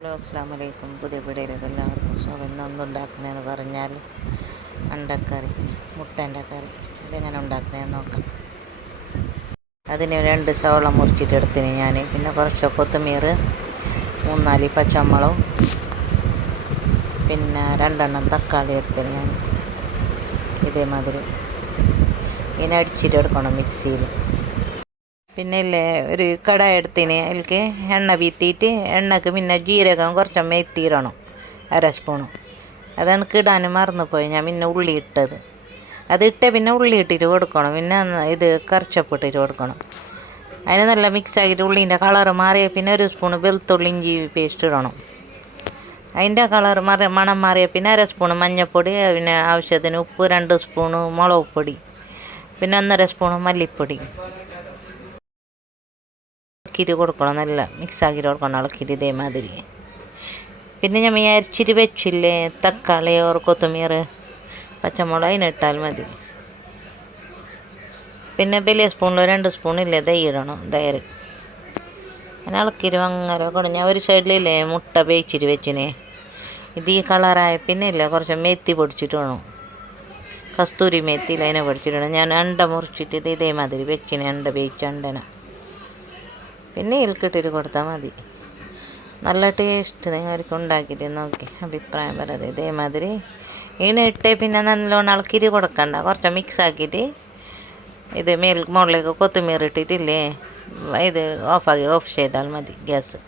Hello അസ്സാം വലൈക്കും. പുതിയ വീഡിയോയിലേക്ക് എല്ലാവർക്കും സ്വാഗതം. ഇന്ന് എന്തുണ്ടാക്കുന്നതെന്ന് പറഞ്ഞാൽ അണ്ടക്കറി, മുട്ടേൻ്റെ കറി. അതെങ്ങനെ ഉണ്ടാക്കുന്നതെന്ന് നോക്കാം. അതിന് 2 സവോള മുറിച്ചിട്ടെടുത്തിന് ഞാൻ. പിന്നെ കുറച്ച് കൊത്തമീർ, 3-4 പച്ചമുളകും, പിന്നെ 2 തക്കാളി എടുത്തിന് ഞാൻ. ഇതേമാതിരി ഇതിനെ അടിച്ചിട്ടെടുക്കണം മിക്സിയിൽ. പിന്നെ ഇല്ലേ ഒരു കടായി എടുത്തിന്, അതിലേക്ക് എണ്ണ വീത്തിയിട്ട് എണ്ണക്ക് പിന്നെ ജീരകം കുറച്ച് മെത്തിയിടണം, 1/2 സ്പൂണ്. അതെനിക്ക് ഇടാനും മറന്നുപോയി, ഞാൻ പിന്നെ ഉള്ളി ഇട്ടത്. അതിട്ട് പിന്നെ ഉള്ളി ഇട്ടിട്ട് കൊടുക്കണം. പിന്നെ ഇത് കറിച്ചപ്പിട്ടിട്ട് കൊടുക്കണം. അതിന് നല്ല മിക്സ് ആക്കിയിട്ട് ഉള്ളീൻ്റെ കളറ് മാറിയ പിന്നെ 1 സ്പൂണ് വെളുത്തുള്ളി ഇഞ്ചി പേസ്റ്റ് ഇടണം. അതിൻ്റെ കളർ മണം മാറിയ പിന്നെ 1/2 സ്പൂണ് മഞ്ഞൾപ്പൊടി, പിന്നെ ആവശ്യത്തിന് ഉപ്പ്, 2 സ്പൂണ് മുളക് പൊടി, പിന്നെ 1/2 സ്പൂണ് മല്ലിപ്പൊടി ഇളക്കിയിട്ട് കൊടുക്കണം. നല്ല മിക്സാക്കിയിട്ട് കൊടുക്കണം, ഇളക്കിയിട്ട് ഇതേമാതിരി. പിന്നെ ഞാൻ അരച്ചിട്ട് വെച്ചില്ലേ തക്കാളി ഓർ കൊത്തമീർ പച്ചമുളക്, അതിനിട്ടാൽ മതി. പിന്നെ വലിയ സ്പൂണിൽ 2 സ്പൂണില്ലേ ദഹി ഇടണം, തൈര്. അങ്ങനെ ഇളക്കിയിട്ട് അങ്ങനെ കൊണ്ട് ഞാൻ ഒരു സൈഡിലില്ലേ മുട്ട വേവിച്ചിട്ട് വെച്ചിനെ. ഇത് ഈ കളറായ പിന്നെ ഇല്ല കുറച്ച് മെത്തി പൊടിച്ചിട്ട് വേണം, കസ്തൂരി മെത്തിയിൽ അതിനെ പൊടിച്ചിട്ട് ഞാൻ അണ്ട മുറിച്ചിട്ട് ഇത് ഇതേമാതിരി വെക്കിനെ, അണ്ട വേവിച്ച അണ്ടന പിന്നെ ഇൽക്കിട്ടിട്ട് കൊടുത്താൽ മതി. നല്ല ടേസ്റ്റ്. നിങ്ങൾക്ക് ഉണ്ടാക്കിയിട്ട് നോക്കി അഭിപ്രായം പറയാതെ. ഇതേമാതിരി ഇതിനെ ഇട്ട് പിന്നെ നല്ലോണം ഇളക്കിയിട്ട് കൊടുക്കണ്ട, കുറച്ച് മിക്സ് ആക്കിയിട്ട് ഇത് മുകളിലേക്ക് കൊത്തമീർ ഇട്ടിട്ടില്ലേ ഇത് ഓഫ് ചെയ്താൽ മതി ഗ്യാസ്.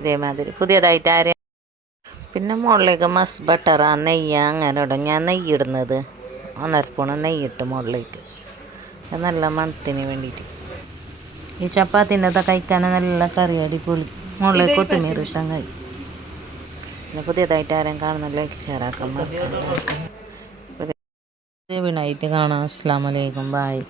ഇതേമാതിരി പുതിയതായിട്ട് പിന്നെ മുകളിലേക്ക് ബട്ടർ നെയ്യ് അങ്ങനെ ഇടും. ഞാൻ നെയ്യ് ഇടുന്നത് 1/2 സ്പൂണ് നെയ്യിട്ട് മുകളിലേക്ക്, നല്ല മണത്തിന് വേണ്ടിയിട്ട്. ഈ ചപ്പാത്തിൻ്റെ കഴിക്കാൻ നല്ല കറി അടിപൊളി. മുകളിലേക്ക് കൊത്തമീർ ഇട്ടാൻ കഴിയും. പിന്നെ പുതിയതായിട്ട് ആരും കാണുന്നില്ല, ലൈക്ക് ഷെയർ ആക്കാൻ മറക്കണ്ട. പുതിയ വീണായിട്ട് കാണാം. അസ്സലാമു അലൈക്കും. ബായ്.